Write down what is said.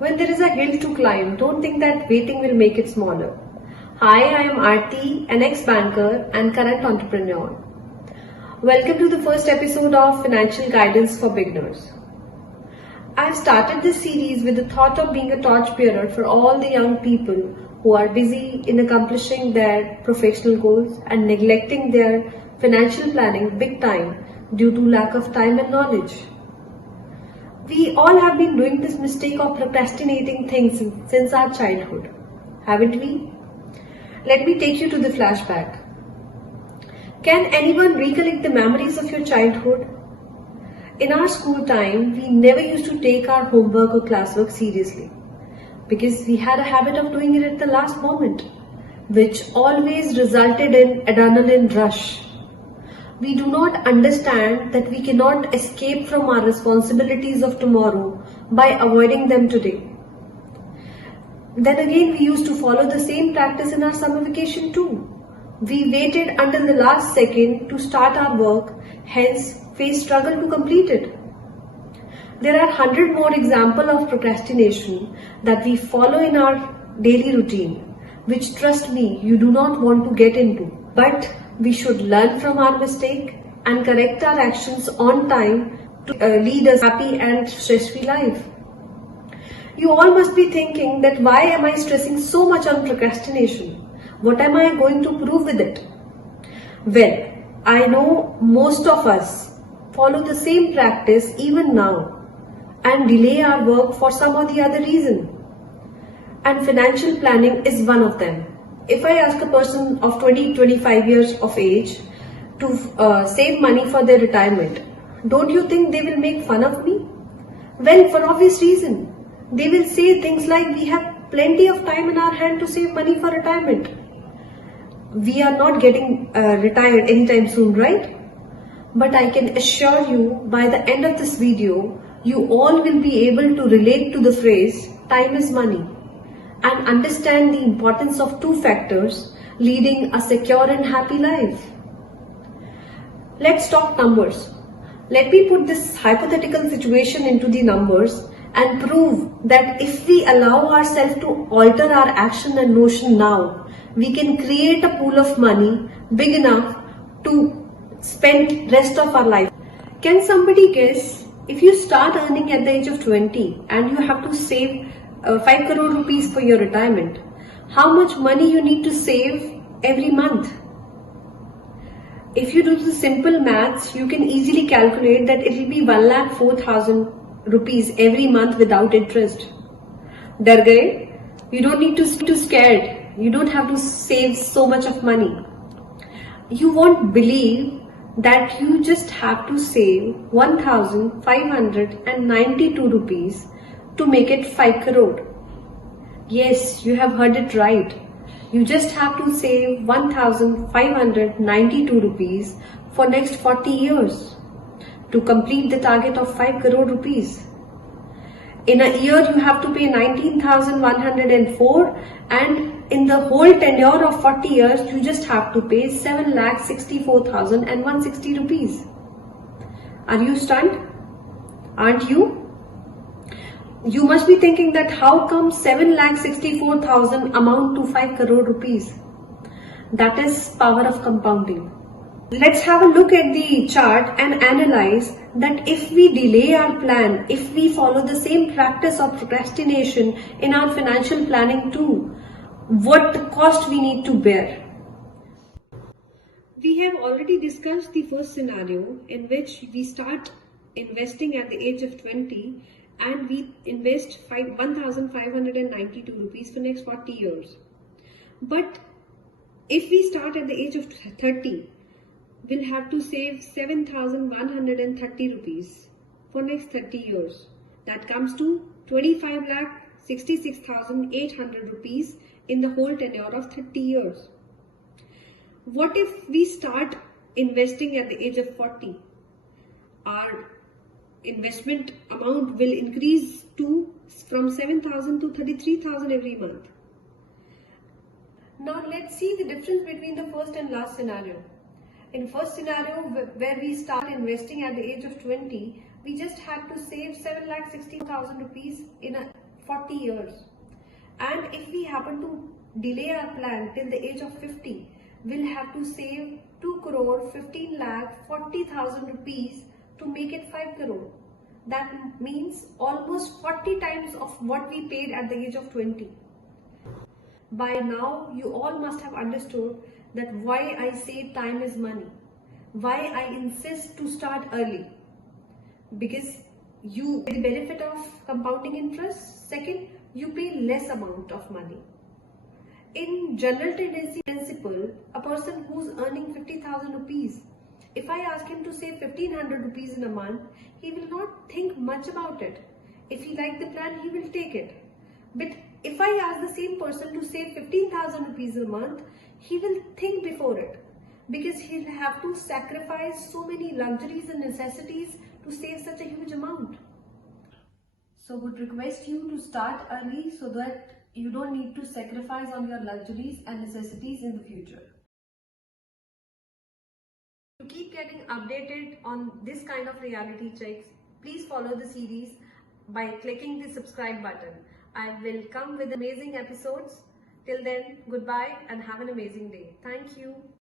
When there is a hill to climb, don't think that waiting will make it smaller. Hi, I am Aarti, an ex-banker and current entrepreneur. Welcome to the first episode of Financial Guidance for Beginners. I started this series with the thought of being a torchbearer for all the young people who are busy in accomplishing their professional goals and neglecting their financial planning big time due to lack of time and knowledge. We all have been doing this mistake of procrastinating things since our childhood, haven't we? Let me take you to the flashback. Can anyone recollect the memories of your childhood? In our school time, we never used to take our homework or classwork seriously because we had a habit of doing it at the last moment, which always resulted in adrenaline rush. We do not understand that we cannot escape from our responsibilities of tomorrow by avoiding them today. Then again, we used to follow the same practice in our summer vacation too. We waited until the last second to start our work, hence faced struggle to complete it. There are 100 more examples of procrastination that we follow in our daily routine, which, trust me, you do not want to get into. But we should learn from our mistake and correct our actions on time to lead a happy and stress-free life. You all must be thinking that why am I stressing so much on procrastination? What am I going to prove with it? Well, I know most of us follow the same practice even now and delay our work for some or the other reason. And financial planning is one of them. If I ask a person of 20-25 years of age to save money for their retirement, don't you think they will make fun of me? Well, for obvious reason. They will say things like, we have plenty of time in our hand to save money for retirement. We are not getting retired anytime soon, right? But I can assure you, by the end of this video, you all will be able to relate to the phrase, time is money, and understand the importance of two factors leading a secure and happy life. Let's talk numbers. Let me put this hypothetical situation into the numbers and prove that if we allow ourselves to alter our action and notion now, we can create a pool of money big enough to spend rest of our life. Can somebody guess, if you start earning at the age of 20 and you have to save 5 crore rupees for your retirement, how much money you need to save every month? If you do the simple maths, you can easily calculate that it will be 1,04,000 rupees every month without interest. Dar gaye? You don't need to be scared. You don't have to save so much of money. You won't believe that you just have to save 1,592 rupees to make it 5 crore. Yes, you have heard it right. You just have to save 1,592 rupees for next 40 years to complete the target of 5 crore rupees. In a year, you have to pay 19,104, and in the whole tenure of 40 years, you just have to pay 7,64,160 rupees. Are you stunned? Aren't you? You must be thinking that how come 7,64,000 amount to 5 crore rupees? That is power of compounding. Let's have a look at the chart and analyze that if we delay our plan, if we follow the same practice of procrastination in our financial planning too, what the cost we need to bear. We have already discussed the first scenario in which we start investing at the age of 20 and we invest 1,592 rupees for next 40 years. But if we start at the age of 30, we'll have to save 7,130 rupees for next 30 years. That comes to 25,66,800 rupees in the whole tenure of 30 years. What if we start investing at the age of 40? Our investment amount will increase from 7,000 to 33,000 every month. Now let's see the difference between the first and last scenario. In first scenario where we start investing at the age of 20, we just had to save 7,60,000 rupees 40 years. And if we happen to delay our plan till the age of 50, we'll have to save 2 crore 15 lakh 40,000 rupees to make it 5 crore. That means almost 40 times of what we paid at the age of 20. By now, you all must have understood that why I say time is money, why I insist to start early. Because you get the benefit of compounding interest. Second, you pay less amount of money. In general tendency principle, a person who's earning 50,000 rupees, if I ask him to save 1500 rupees in a month, he will not think much about it. If he likes the plan, he will take it. But if I ask the same person to save 15,000 rupees a month, he will think before it, because he'll have to sacrifice so many luxuries and necessities to save such a huge amount. So would request you to start early so that you don't need to sacrifice on your luxuries and necessities in the future. To keep getting updated on this kind of reality checks, please follow the series by clicking the subscribe button. I will come with amazing episodes. Till then, goodbye and have an amazing day. Thank you.